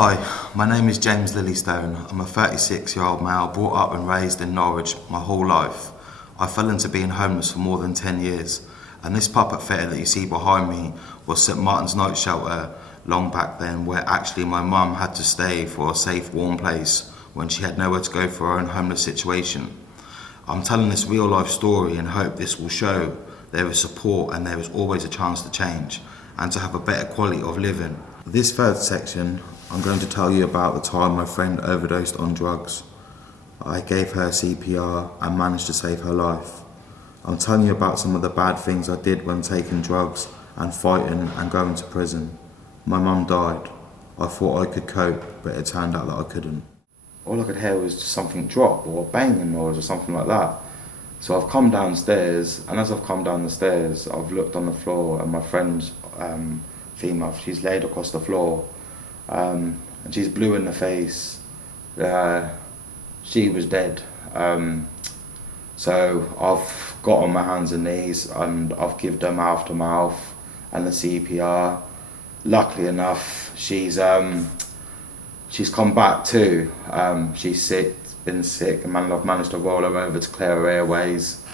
Hi, my name is James Lillystone. I'm a 36-year-old male brought up and raised in Norwich my whole life. I fell into being homeless for more than 10 years, and this puppet theatre that you see behind me was St Martin's Night Shelter long back then, where actually my mum had to stay for a safe, warm place when she had nowhere to go for her own homeless situation. I'm telling this real life story and hope this will show there is support and there is always a chance to change and to have a better quality of living. This third section, I'm going to tell you about the time my friend overdosed on drugs. I gave her CPR and managed to save her life. I'm telling you about some of the bad things I did when taking drugs and fighting and going to prison. My mum died. I thought I could cope, but it turned out that I couldn't. All I could hear was just something drop or a banging noise or something like that. So I've come downstairs, and as I've come down the stairs, I've looked on the floor, and my friend's female, she's laid across the floor, and she's blue in the face. She was dead. So I've got on my hands and knees, and I've given her mouth to mouth and the CPR. Luckily enough, she's come back too. She's sick, been sick, and I've managed to roll her over to clear her airways.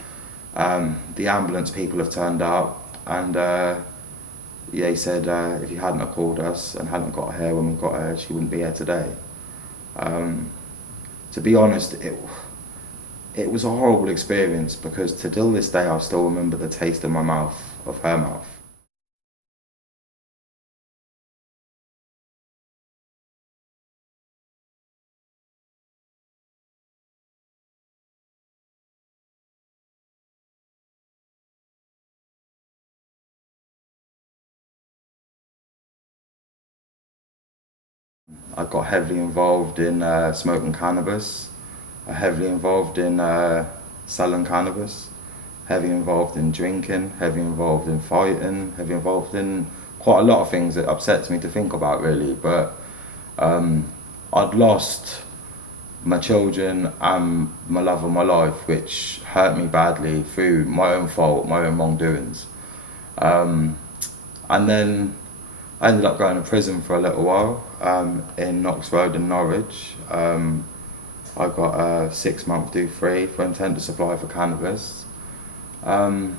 The ambulance people have turned up, and he said if he hadn't have called us and hadn't got her when we got her, she wouldn't be here today. To be honest, it was a horrible experience, because to till this day I still remember the taste in my mouth of her mouth. I got heavily involved in smoking cannabis, heavily involved in selling cannabis, heavily involved in drinking, heavily involved in fighting, heavily involved in quite a lot of things that upsets me to think about, really. But I'd lost my children and my love of my life, which hurt me badly through my own fault, my own wrongdoings. And then I ended up going to prison for a little while in Knox Road in Norwich. I got a 6-month do free for intent to supply for cannabis. Then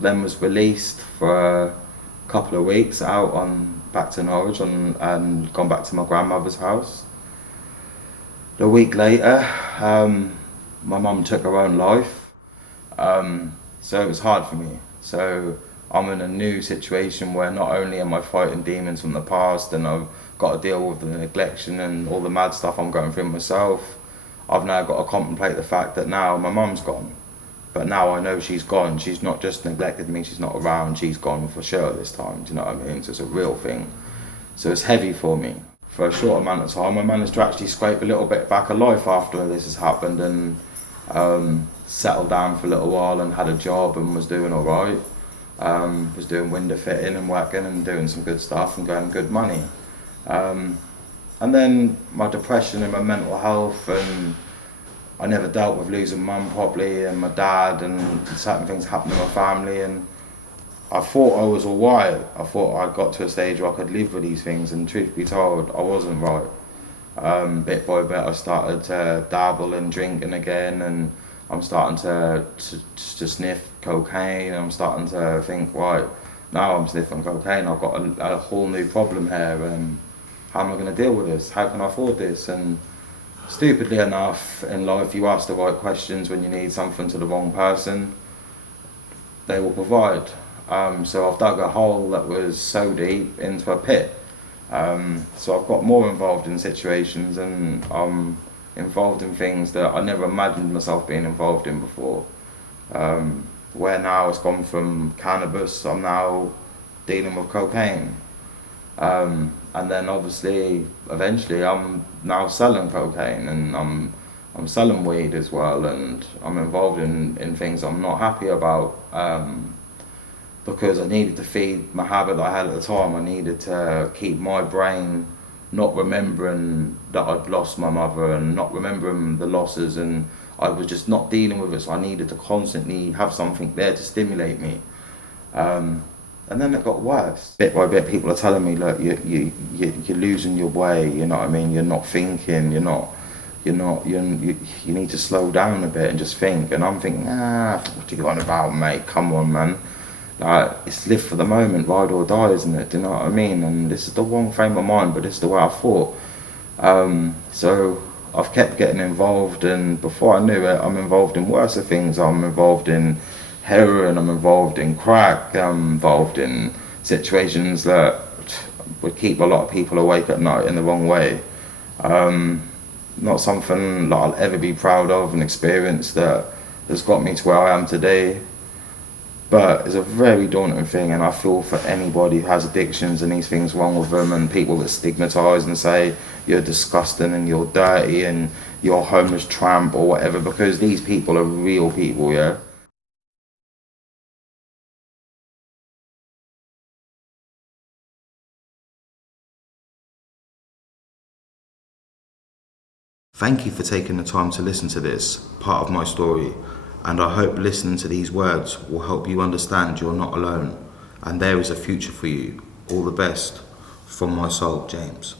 was released for a couple of weeks out on back to Norwich and gone back to my grandmother's house. A week later, my mum took her own life, so it was hard for me. So I'm in a new situation where not only am I fighting demons from the past, and I've got to deal with the neglection and all the mad stuff I'm going through myself, I've now got to contemplate the fact that now my mum's gone. But now I know she's gone. She's not just neglected me, she's not around, she's gone for sure this time, do you know what I mean? So it's a real thing. So it's heavy for me. For a short amount of time, I managed to actually scrape a little bit back of life after this has happened, and settled down for a little while and had a job and was doing all right. Was doing window fitting and working and doing some good stuff and getting good money. And then my depression and my mental health, and I never dealt with losing mum properly and my dad, and certain things happened in my family, and I thought I was all right. I thought I got to a stage where I could live with these things, and truth be told, I wasn't right. Bit by bit I started to dabble in drinking again, and I'm starting to sniff cocaine. I'm starting to think, right, now I'm sniffing cocaine, I've got a whole new problem here, and how am I going to deal with this? How can I afford this? And stupidly enough, in life you ask the right questions when you need something to the wrong person, they will provide. So I've dug a hole that was so deep into a pit. So I've got more involved in situations, and I'm involved in things that I never imagined myself being involved in before. Where now it's gone from cannabis, I'm now dealing with cocaine. And then obviously, eventually, I'm now selling cocaine, and I'm selling weed as well, and I'm involved in things I'm not happy about, because I needed to feed my habit that I had at the time. I needed to keep my brain not remembering that I'd lost my mother and not remembering the losses, and I was just not dealing with it, so I needed to constantly have something there to stimulate me. And then it got worse. Bit by bit, people are telling me, look, you're losing your way, you know what I mean? You're not thinking, you need to slow down a bit and just think. And I'm thinking, what are you on about, mate? Come on, man. Like, it's live for the moment, ride or die, isn't it? Do you know what I mean? And this is the wrong frame of mind, but this is the way I thought. So I've kept getting involved, and before I knew it, I'm involved in worse things. I'm involved in heroin, I'm involved in crack, I'm involved in situations that would keep a lot of people awake at night in the wrong way. Not something that I'll ever be proud of, an experience that has got me to where I am today. But it's a very daunting thing, and I feel for anybody who has addictions and these things wrong with them, and people that stigmatise and say you're disgusting and you're dirty and you're a homeless tramp or whatever, because these people are real people, yeah? Thank you for taking the time to listen to this part of my story, and I hope listening to these words will help you understand you're not alone and there is a future for you. All the best from my soul, James.